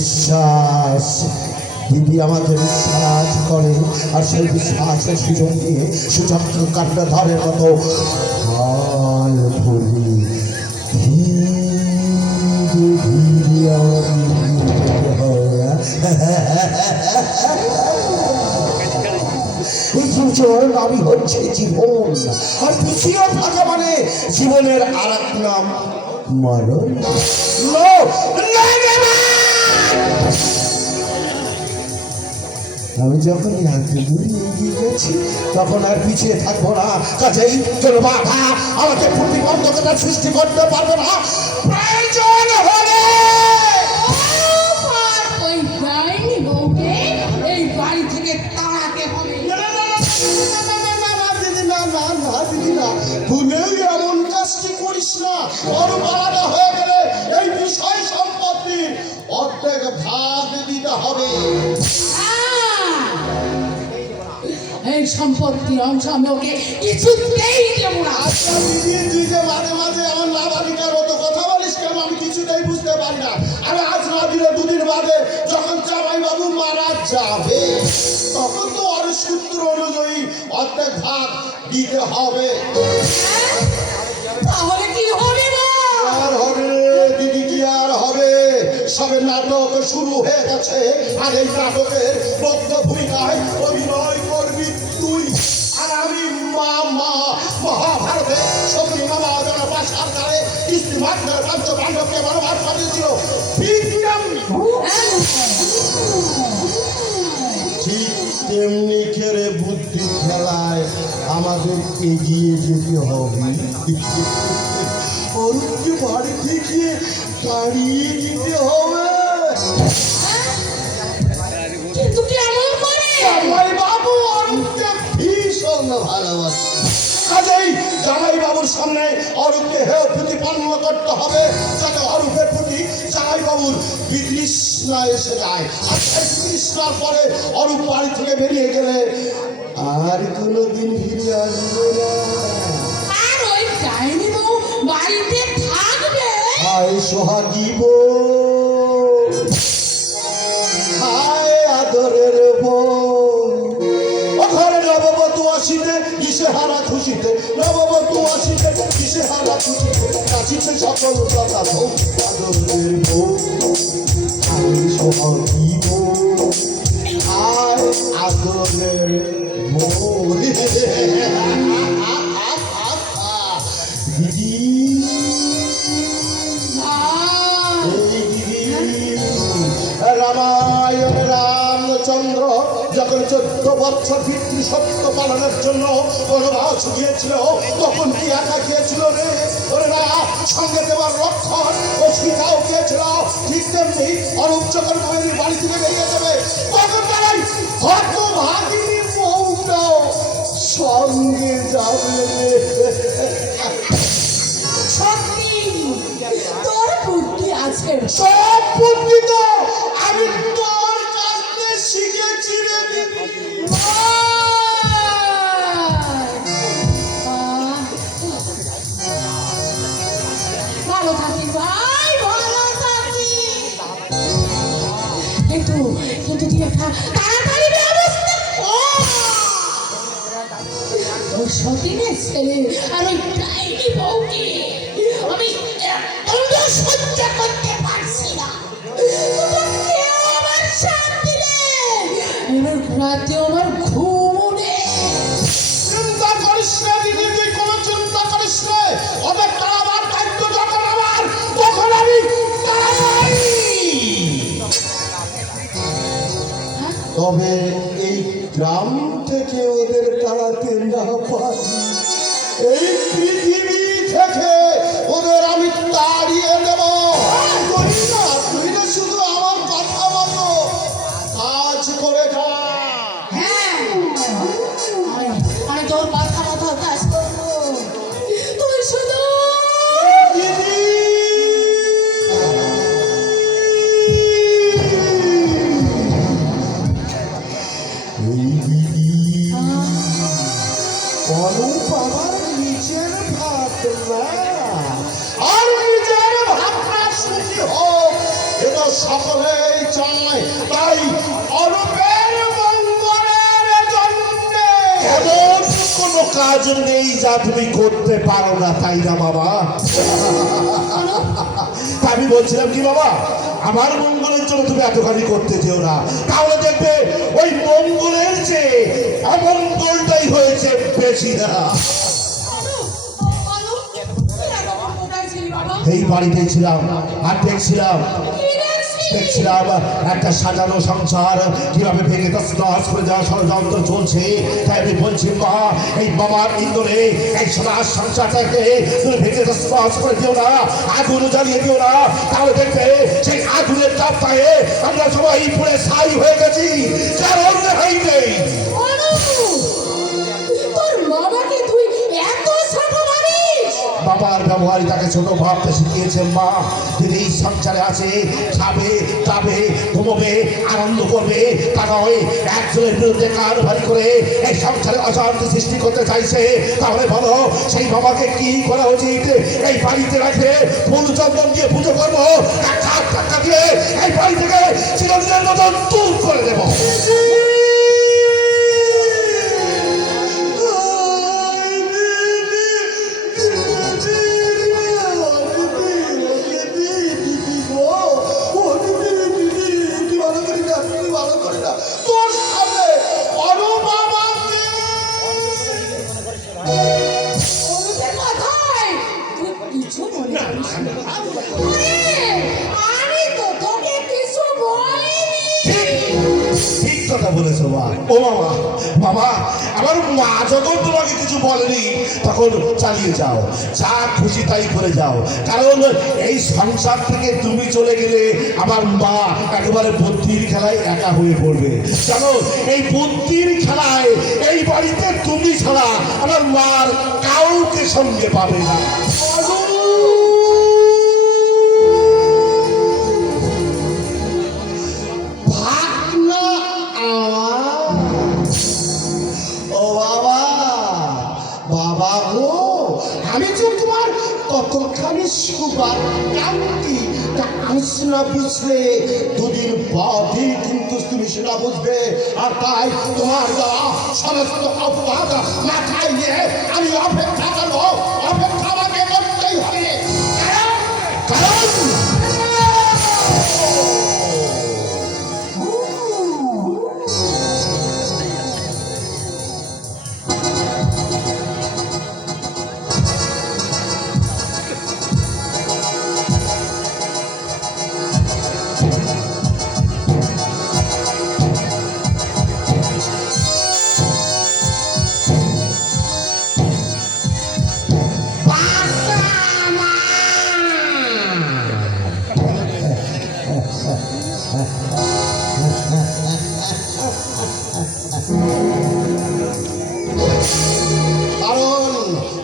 বিশ্বাস দিদি আমাকে বিশ্বাস করে, আর সেই বিশ্বাসের সুযোগ নিয়ে সুচক্র কান্ডাধরের মতো হাল ধরি আমি হচ্ছে জীবন, আর পিছিয়ে থাকা মানে জীবনের আর এক নাম মরণ। আমি যখন এত দূর এগিয়ে গেছি তখন আর পিছিয়ে থাকবো না। কাজেই কোনো বাধা আমাকে প্রতিবন্ধকতা সৃষ্টি করতে পারবে না। প্রয়োজন হলে এই বাড়ি থেকে তাড়াতে হবে। ভুলেও এমন কাজটি করিস না। বড় বাধা হয়ে গেলে এই বিষয় সম্পত্তির অর্ধেক ভাগ দিতে হবে। এই সম্পত্তির অংশ আমি ওকে কিছুতেই দেব না। আচ্ছা দিদি, তুই যে মাঝে মাঝে আমার নাবালিকার মতো কথা বলিস কেন আমি কিছুতেই বুঝতে পারি না। আমি আজ না দিলে দুদিন বাদে যখন জামাই বাবু মারা যাবে তখন তো আর সূত্র অনুযায়ী অর্ধেক ভাগ দিতে হবে। তাহলে কি হবে? আর হবে দিদি, কি আর হবে? সবে নাটক শুরু হয়ে গেছে, আর এই নাটকের বদ্ধ ভূমিকায় অভিনয় করবি তুই আর আমি। মহাভারতে সবরি মামা যারা পাশার কালে স্ত্রীমাত্রার পাঞ্চ পাণ্ডবকে বনবাস পাঠিয়েছিল, ঠিক তেমনি করে বুদ্ধি খেলায় আমাদের এগিয়ে যেতে হবে। অরুণকে বাড়ি থেকে তাড়িয়ে দিতে হবে। কিন্তু কেমন করে? জামাই বাবু অরুণকে ভীষণ ভালোবাসে, কাজেই জামাই বাবুর সামনে অরূপকে হেয় প্রতিপন্ন করতে হবে যাতে অরূপের প্রতি জামাই বাবুর বিতৃষ্ণা এসে যায়। আর সেই বিতৃষ্ণার পরে অরূপ বাড়ি থেকে বেরিয়ে গেলে আর কোনোদিন ফিরে আসবে না। আর ওই ডাইনি বউ বাড়িতে থাকবে। হায় সোহাগী বউ, হায় আদরের বউ, ওখানে নববধূ আসিতে দিশেহারা খুশিতে, নববধূ আসিতে দিশেহারা খুশিতে নাচিতে সকল কথা বউ। আদরের বউ, হায় সোহাগী বউ, হায় আদরের বউ। দিদি, রামায়ণ রামচন্দ্র যখন 14 বছর পিতৃ সত্য পালনের জন্য বনবাস গিয়েছিল তখন কি একা গিয়েছিল রে? ওরে না, সঙ্গে দেওয়ার লক্ষণ ও সীতাও গিয়েছিল। ঠিক তেমনি অরূপ যখন মায়ের বাড়ি থেকে বেরিয়ে যাবে তখন তারাই হত ভাগিনী বউটাও সঙ্গে যাবে। সত্যি তোর বুদ্ধি আছে। সব বুদ্ধি তো আমি তোর কাছে শিখেছি রে দিদি। ভালো থাকি ভাই, ভালো থাকি। কিন্তু কিন্তু তুই একটা তাড়াতাড়ি ব্যবস্থা কর। ওই সতীনের ছেলে আর ওই ডাইনি বউকে আমি সহ্য করতে পারছি না। আমার শান্তি নেই, এবার রাতে আমার ঘুম নেই। চিন্তা করিস না দিদি, তুই কোনো চিন্তা করিস না। ওদের তাড়াবার দায়িত্ব যখন আমার তখন আমি তাড়াই। তবে এই গ্রাম থেকে ওদের তাড়াতে না পারি, এই পৃথিবী থেকে ওদের আমি তাড়িয়ে দেব। তুই না শুধু আমার কথা মতো কাজ করে যা। হ্যাঁ, আমি তোর কথা মতো কাজ করবো। তুই শুধু অনুপ আমার নিজের ভাবনা, আর নিজের ভাবনা সুখী হোক, এটা সকলেই কাজ নেই যা তুমি করতে পারো না, তাই না বাবা? আমি বলছিলাম কি বাবা, আমার মঙ্গলের জন্য তুমি এতখানি করতে যেও না, তাহলে দেখবে ওই মঙ্গলের চেয়ে অমঙ্গলটাই হয়েছে বেশি না। এই বাড়িতে ছিলাম আর দেখছিলাম একটা সাজানো সংসার কিভাবে ভেঙে তছনছ করে যাওয়া ষড়যন্ত্র চলছে। তাই আমি বলছি মা, এই বাবার ইন্দোরে এই সোনার সংসারটাকে তুমি ভেঙে তছনছ করে দিও না, আগুন জ্বালিয়ে দিও না, তাহলে দেখবে সেই আগুনের তাপ পায়ে আমরা সবাই পুরে ছাই হয়ে গেছি, কারণ রেহাই নেই। বাবার ব্যবহারই তাকে ছোট ভাবতে শিখিয়েছে মা। যদি এই সংসারে আছে, খাবে খাবে ঘুমোবে আনন্দ করবে, তা নয় একজনের বিরুদ্ধে কারবারি করে এই সংসারে অশান্তি সৃষ্টি করতে চাইছে। তাহলে বলো সেই বাবাকে কি করা উচিত? এই বাড়িতে রাখে ফুল চন্দন দিয়ে পুজো করবো, টাকা দিয়ে এই বাড়ি থেকে চিরদিনের মতন দূর করে দেবো। কথা বলেছো মা। ও বাবা, বাবা আমার মা যখন তোমাকে কিছু বলেনি তখন চালিয়ে যাও, যা খুশি তাই করে যাও, কারণ এই সংসার থেকে তুমি চলে গেলে আমার মা একেবারে বুদ্ধির খেলায় একা হয়ে পড়বে। জানো, এই বুদ্ধির খেলায় এই বাড়িতে তুমি ছাড়া আমার মার কাউকে সঙ্গে পাবে না। আমি যে তোমার কতখানি সুবার কান্তি তা আমি না বুঝলে দুদিন বাদে কিন্তু তুমি সেটা বুঝবে। আর তাই তোমার দেওয়া সমস্ত অপবাদ মাথায় নিয়ে আমি অপেক্ষা করবো, অপেক্ষা আমাকে করতেই হবে। কারণ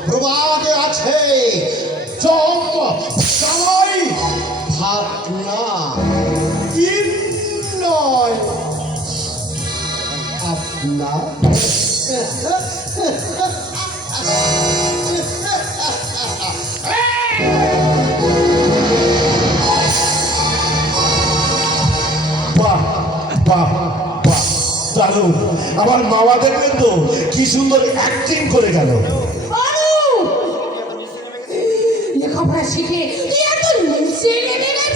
প্রবাদে আছে জম সময় ভাত না দিন নয় আপনার। বাহ বাহ বাহ, দারুণ। আমার মামা দেখলেন তো কি সুন্দর অ্যাক্টিং করে গেল। লেখাপড়া শিখে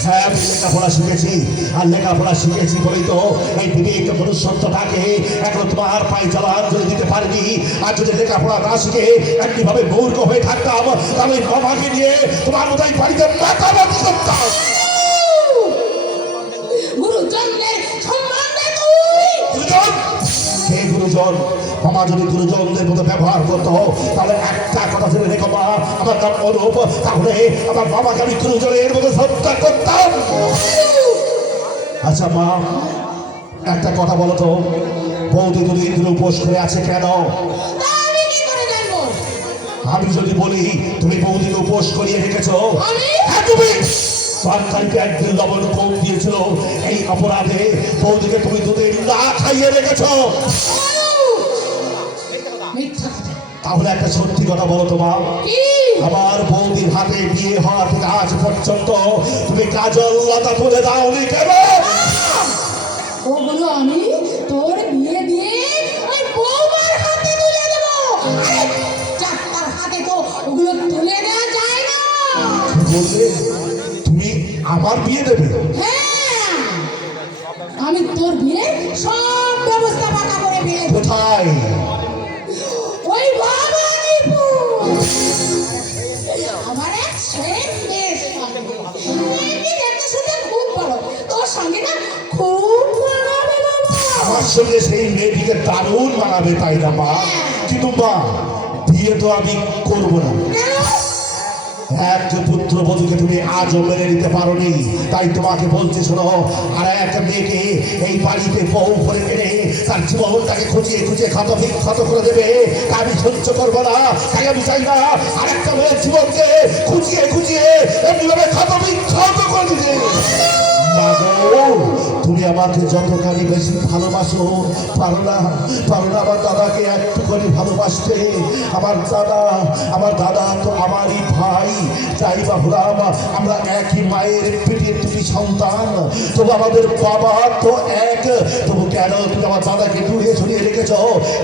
হ্যাঁ, আমি লেখাপড়া শিখেছি, আর লেখাপড়া শিখেছি বলেই তো এই বিবেক মনুষ্যত্বটাকে এখন তোমার পায়ে জ্বালান করে দিতে পারিনি। আর যদি লেখাপড়া না শিখে একইভাবে মূর্খ হয়ে থাকতাম, তাহলে বাবাকে নিয়ে তোমার মতোই বাড়িতে মাতামাতি করতাম। গুরুজন, মামা যদি গুরুজনদের মতো ব্যবহার করতো তাহলে একটা কথা জেনে রেখো মা, আমার নাম অনুপ, তাহলে আমার বাবাকে আমি গুরুজনের মতো শ্রদ্ধা করতাম। আচ্ছা মা, একটা কথা বলো তো, বৌদি দুদিন ধরে উপোস করে আছে কেন? আমি যদি বলি তুমি বৌদিকে উপোস করিয়ে রেখেছো, হ্যাঁ তুমি সরকারকে একদিন লবণ কম দিয়েছিল, এই অপরাধে বৌদিকে তুমি দুদিন না খাইয়ে রেখেছো। তাহলে একটা সত্যি কথা বলো তোমার, আমার বৌদির হাতে বিয়ে হওয়া থেকে আজ পর্যন্ত তুমি কাজল লতা তুলে দাওনি কেন? আমি তোর বিয়ে দিয়ে ওই বৌমার হাতে তুলে দেবো। বললে তুমি আমার বিয়ে দেবে? হ্যাঁ, আমি তোর বিয়ে সব ব্যবস্থা পাকা করে ফেলে দেব। কোথায়? ওই ভবানীপুর আমার এক সেট মেয়ের সঙ্গে। মেয়েটি দেখতে শুনতে খুব ভালো, তোর সঙ্গে না খুব মানাবে বাবা। আমার সঙ্গে সেই মেয়েটিকে দারুণ মানাবে, তাই না মা? কিন্তু মা, বিয়ে তো আমি করবো না। কেন? এক পুত্র বধূকে তুমি আজও মেনে নিতে পারোনি, তাই তোমাকে বলছি শোনো। আর এক মেয়েকে এই বাড়িতে বউ করে এনে তার জীবনটাকে খুঁজিয়ে খুঁজিয়ে ক্ষত করে দেবে, তা আমি সহ্য করবো না। তাই আমি চাই না আর একটা মেয়ের জীবনকে খুঁজিয়ে খুঁজিয়ে এমনিভাবে ক্ষত করে দিতে। তুমি আমাকে যতখানি বেশি ভালোবাসো, পারো না আমার দাদাকে একটু করে ভালোবাসতে? আমার দাদা তো আমারই ভাই, তাই বা হলাম আমরা একই মায়ের পেটের দুটি সন্তান, তবু আমাদের বাবা তো এক। তবু কেন তুমি আমার দাদাকে দূরে সরিয়ে রেখেছ?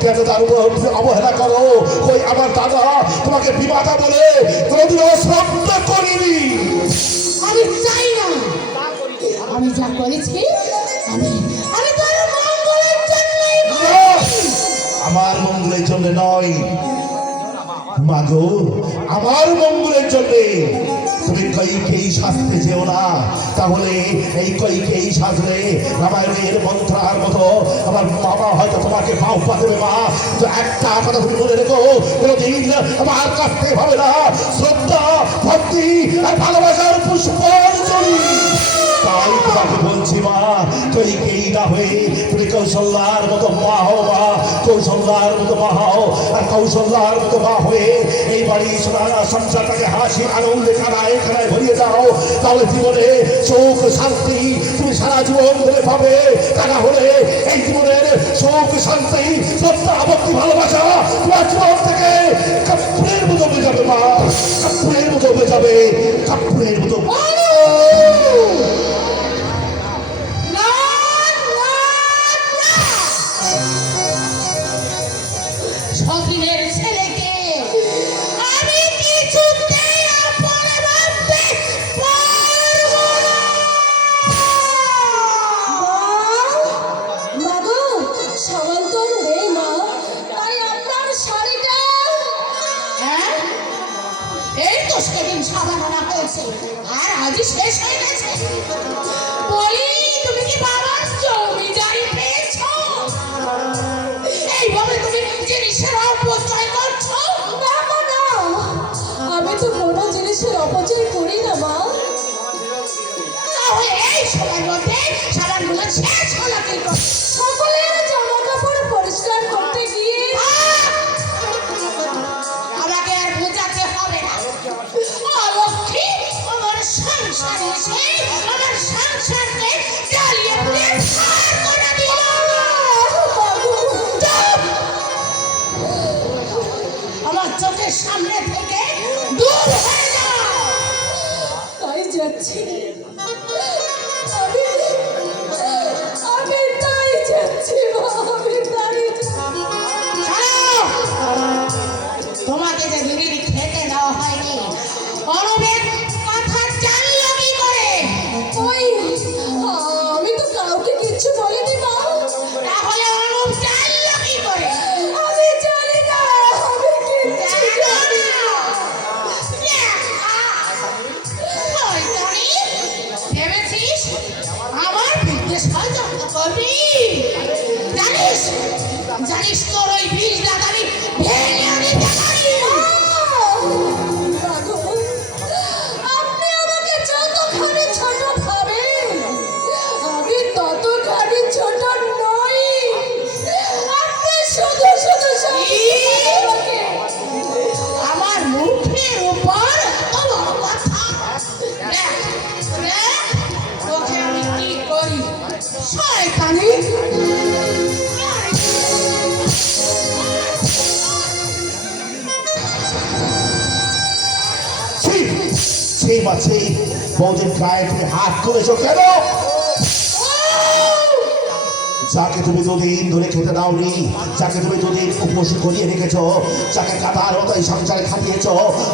কেন তার উপর অবহেলা করো? ওই আমার দাদা তোমাকে বিমাতা বলে কোনোদিন অশ্রদ্ধ করিনি। আমি চাই না। আমি যা করেছি আমি আমি তোর মঙ্গলের জন্যই করেছি। আমার মঙ্গলের জন্য নয় মাগো, আমার মঙ্গলের জন্য। তুমি কইকেই শাস্তে যেও না, তাহলে এই কইকেই সাজলে রামায়ণের মন্ত্রার মতো আমার বাবা হয়তো তোমাকে পাও পাবে। মা, তো একটা কথা তুমি বলে রেখো, কোনোদিন আমার কাছ থেকে ভাবে না শ্রদ্ধা, ভক্তি আর ভালোবাসার পুষ্পাঞ্জলি। তাই তোমাকে বলছি মা, কইকেই না হয়ে তুমি কৌশল্যার মতো মা হও। মা, কৌশল্যার মতো মা হও, আর কৌশল্যার মতো মা হয়ে এই বাড়ি সংসারটাকে হাসি আনন্দে কানায় কানায় ভরিয়ে দাও। তাহলে জীবনে সুখ শান্তি তুমি সারা জীবন ধরে পাবে। তা না হলে এই জীবনের সুখ শান্তি শ্রদ্ধা ভক্তি ভালোবাসা তোমার জীবন থেকে কাপুরের মতো হয়ে যাবে। মা, কাপুরের মতো হয়ে যাবে, কাপুরের মতো। সখিনের ছেলেকে আমি কিছুতেই আপন ভাবতে পারবো না। মাগো, সামন্তন নেই মা, তাই আপনার শাড়িটা। হ্যাঁ, এই তো সেদিন সাদা আনা হয়েছে আর আজই শেষ হয়ে গেছে। বলি, তুমি কি বাবার জমিদারি পেয়েছ? এইভাবে তুমি জিনিসের অপচয় করছো। না মা, না, আমি তো কোনো জিনিসের অপচয় করি না মা। তাহলে এই সময়ের মধ্যে সাবানগুলো শেষ হলো কি করে? সকলের জামা কাপড় পরিষ্কার করতে গিয়ে আমাকে আর বোঝাতে হবে না। অলক্ষী আমার সংসার এসে আমার সংসারকে জ্বালিয়ে পুড়িয়ে ছাই করে দিল। চুপ! আমার চোখের সামনে থেকে দূর হয়ে যাও। তাই যাচ্ছি। আমি তাই যাচ্ছি মা, আমি তাই যাচ্ছি। ছাড়ো! তোমাকে যে দিদির খেতে দেওয়া হয়নি, অনুবেদ কথা জানলো কি করে? ওই, আমি তো কাউকে কিচ্ছু বলিনি মা। তাহলে অনুপ জানলো কি করে? আমি জানি না, আমি কিচ্ছু জানি না। ভেবেছিস আমার বিদ্বেষ হজম করবি? জানিস জানিস তোর ওই বিষ দাদারি ভেঙে দিতে পারি। মাগো, আপনি আমাকে যতখানি ছোট ভাবেন, আমি ততখানি ছোট নই। আপনি শুধু শুধু আমাকে আমার মুখের উপর তোমার কথা। দেখ, দেখ, তোকে আমি কি করি। শয়তানি! সেই মাছে বৌদির গায়ে তুমি হাত তুলেছো কেন? যাকে তুমি দুদিন ধরে খেতে দাওনি, যাকে তুমি দুদিন উপোস করিয়ে রেখেছ, যাকে কাতার মতো এই সংসারে খাটিয়েছ,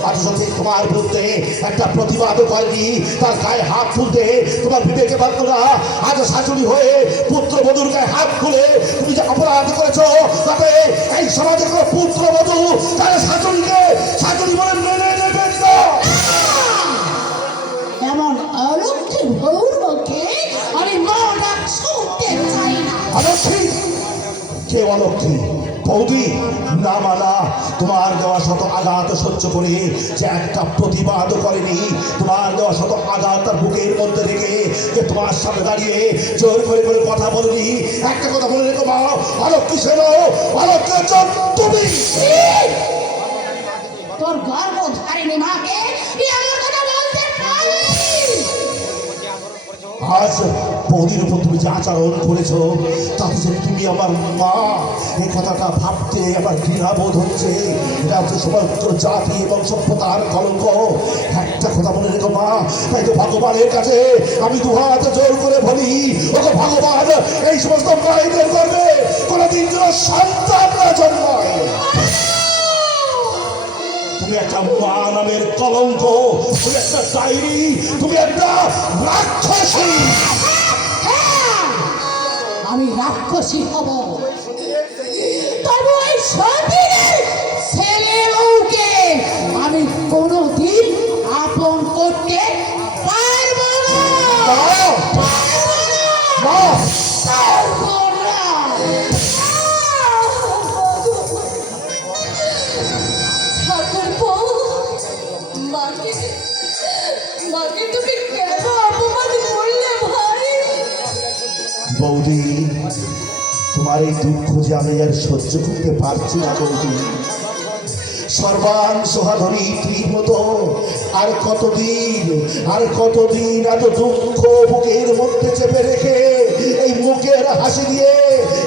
আজ যদি তোমার বিরুদ্ধে একটা প্রতিবাদ করেনি, তার গায়ে হাত তুলতে তোমার বিবেকে বাধ্য না। আজ শাশুড়ি হয়ে পুত্রবধূর গায়ে হাত তুলে তুমি যে অপরাধ করেছ, তাতে এই সমাজে কোনো পুত্রবধূ তার শাশুড়িকে শাশুড়ি বলে মেনে নেবেন না। এমন অলক্ষী বউর মুখে আমি মন ডাক শুনতে চাই না। অলক্ষী? কে অলক্ষী? বৌদি না মানা, তোমার দেওয়া শত আঘাত সহ্য করে যে একটা প্রতিবাদ করেনি, তোমার দেওয়া শত আঘাত তার বুকের মধ্যে রেখে যে তোমার সামনে দাঁড়িয়ে জোর করে করে কথা বলেনি। একটা কথা বলে রেখো মা, অলক্ষী শোনো, অলক্ষী হচ্ছ তুমি। তোর গর্ভধারিণী মাকে কি আমার কথা বলতে পারলি? আজ বৌদির উপর তুমি যে আচরণ করেছো, তাতে যে তুমি আমার মা, এই কথাটা ভাবতে আমার ঘৃণা বোধ হচ্ছে। এটা হচ্ছে সমস্ত জাতি এবং সভ্যতার কলঙ্ক। একটা কথা মনে রেখো মা, তাই তো ভগবানের কাছে আমি দুহাত জোর করে বলি, ওকে ভগবান এই সমস্ত মায়েদের করবে কোনোদিন যেন সন্তান না জন্মায়। তুমি একটা মা নামের কলঙ্ক, তুমি একটা ডায়েরি, তুমি একটা রাক্ষসী। হ্যাঁ, আমি রাক্ষসী হব, তবু এই সতীনের ছেলে বউকে আমি কোনোদিন আপন করতে পারবো না। পারবো না। ঠাকুরপো, মাকে মাকে তুমি কেন অপমান করলে ভাই? বৌদি, তোমার এই দুঃখ যে আমি আর সহ্য করতে পারছি না বৌদি। সর্বাংশ হাধরিত্রীর মতো আর কতদিন এত দুঃখ বুকের মধ্যে চেপে রেখে এই মুখের হাসি দিয়ে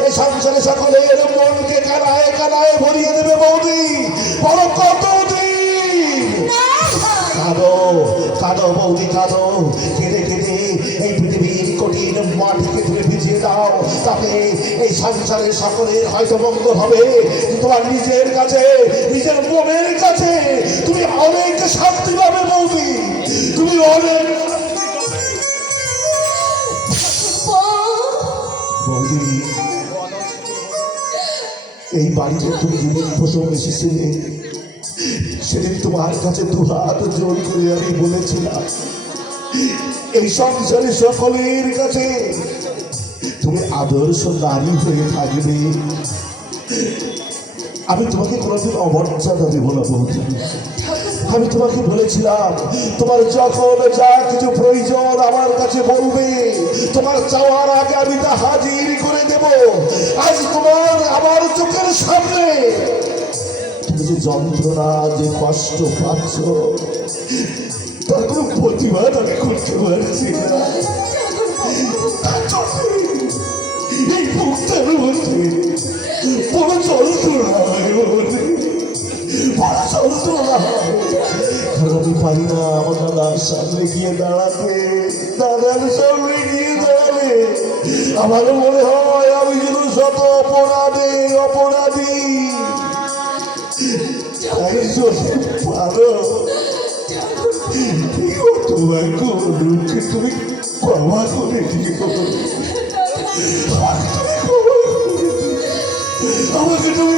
এই সংসারে সকলের মনকে কানায় কানায় ভরিয়ে দেবে বৌদি? বলো কতদিন? কাঁদো কাঁদো বৌদি, কাঁদো। কেঁদে কেঁদে এই পৃথিবীর কঠিন মাটিকে তুমি ভিজিয়ে দাও, তাতে এই সংসারের সকলের হয়তো মঙ্গল হবে। তোমার নিজের কাছে, নিজের মনের কাছে তুমি অনেক শান্তি পাবে বৌদি, তুমি অনেক। বৌদি, এই বাড়িতে তুমি যেদিন প্রসব এসেছিলে, সেদিন তোমার কাছে দুহাত জোর করে আমি বলেছিলাম, এই সংসারে সকলের কাছে তুমি আদর্শ নারী হয়ে থাকবে। আমি তোমাকে কোনোদিন অমর্যাদা দেবো না বৌদি। আমি তোমাকে বলেছিলাম, তোমার যখন যা কিছু প্রয়োজন আমার কাছে বলবে, তোমার চাওয়ার আগে আমি তা হাজির করে দেব। আজ তোমার আমার চোখের সামনে তুমি যে যন্ত্রণা, যে কষ্ট পাচ্ছ, তার কোনো প্রতিবাদ আমি করতে পারছি না। এই বুকটার মধ্যে বড় যন্ত্রণা হয়, বড় যন্ত্রণা হয়। আমি পারি না আমার দাদার সামনে গিয়ে দাঁড়াতে, দাদার সামনে গিয়ে দাঁড়ালে আমার মনে হয় আমি যেন শত অপরাধী। তাই যদি পারো তোমার গরুকে তুমি ক্ষমা করে দিও, আমাকে তুমি